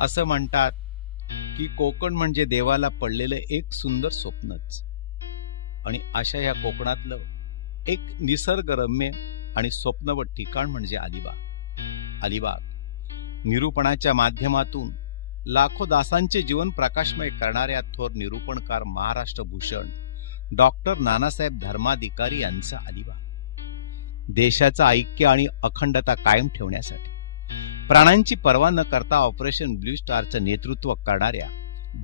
असं म्हणतात की कोकण म्हणजे देवाला पडलेलं एक सुंदर स्वप्नच. आणि अशा ह्या कोकणातलं एक निसर्गरम्य आणि स्वप्नवत ठिकाण म्हणजे अलिबाग. अलिबाग निरूपणाच्या माध्यमातून लाखो दासांचे जीवन प्रकाशमय करणाऱ्या थोर निरूपणकार महाराष्ट्र भूषण डॉक्टर नानासाहेब धर्माधिकारी यांचा अलिबाग. देशाचं ऐक्य आणि अखंडता कायम ठेवण्यासाठी प्राणांची पर्वा न करता ऑपरेशन ब्ल्यू स्टारचं नेतृत्व करणाऱ्या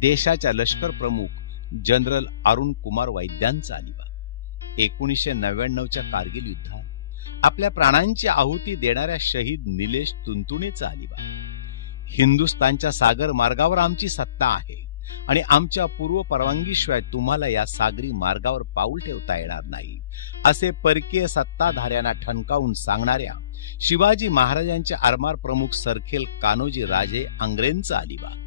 देशाच्या लष्कर प्रमुख जनरल अरुण कुमार वैद्यांचा अलिबाग. 1999च्या कारगिल युद्धात आपल्या प्राणांची आहुती देणाऱ्या शहीद निलेश तुंतुणेचा अलिबाग. हिंदुस्थानच्या सागर मार्गावर आमची सत्ता आहे आणि आमच्या पूर्व परवानगीशिवाय तुम्हाला या सागरी मार्गावर पाऊल ठेवता येणार नाही, असे परकीय सत्ताधाऱ्यांना ठणकावून सांगणाऱ्या शिवाजी महाराजांचे आरमार प्रमुख सरखेल कान्होजी राजे आंग्रेंचा अलिबाग.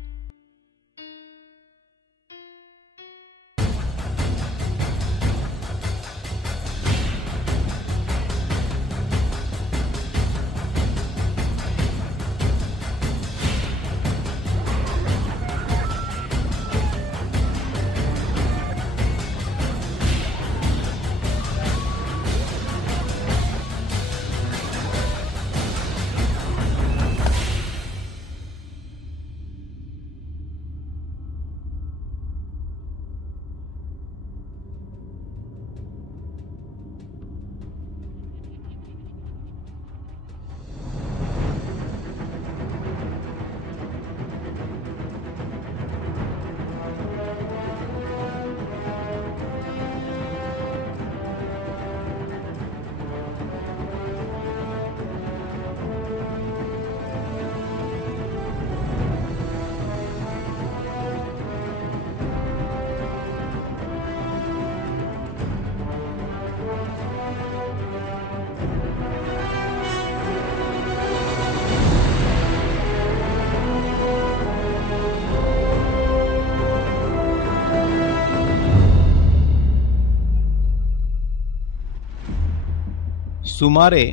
सुमारे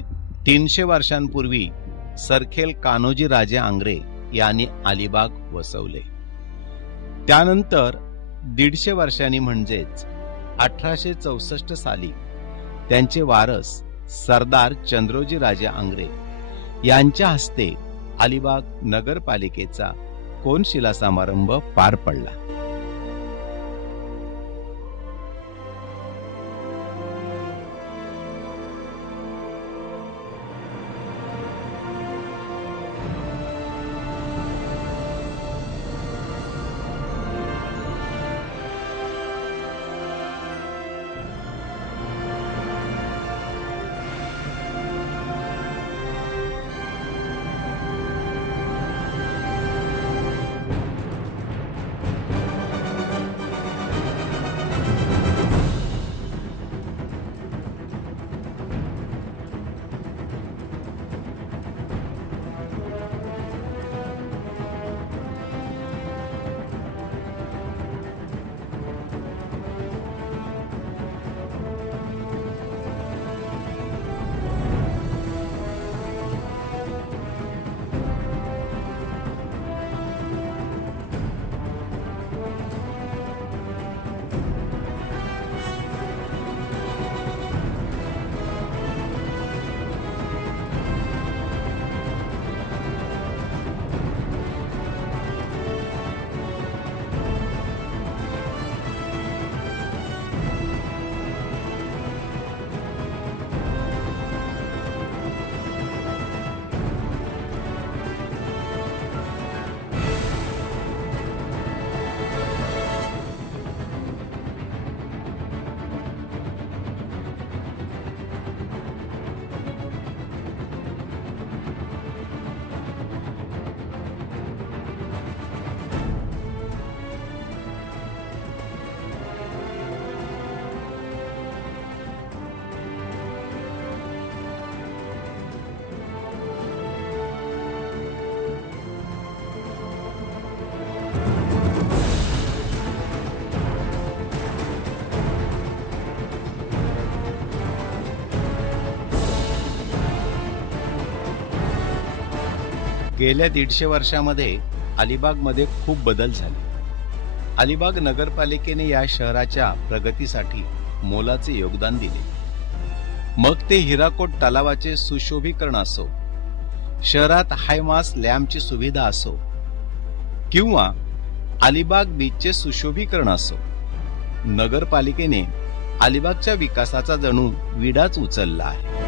300 वर्षांपूर्वी सरखेल कान्होजी राजे आंग्रे यांनी अलिबाग वसवले. त्यानंतर 150 वर्षांनी म्हणजेच 1864 साली त्यांचे वारस सरदार चंद्रोजी राजे आंग्रे यांच्या हस्ते अलिबाग नगरपालिकेचा कोनशिला समारंभ पार पडला. गेल्या 150 वर्षामध्ये अलिबागमध्ये खूप बदल झाले. अलिबाग नगरपालिकेने या शहराच्या प्रगतीसाठी मोलाचे योगदान दिले. मग ते हिराकोट तलावाचे सुशोभीकरण असो, शहरात हायमास लॅम्पची सुविधा असो, किंवा अलिबाग बीचचे सुशोभीकरण असो, नगरपालिकेने अलिबागच्या विकासाचा जणू विडाच उचलला आहे.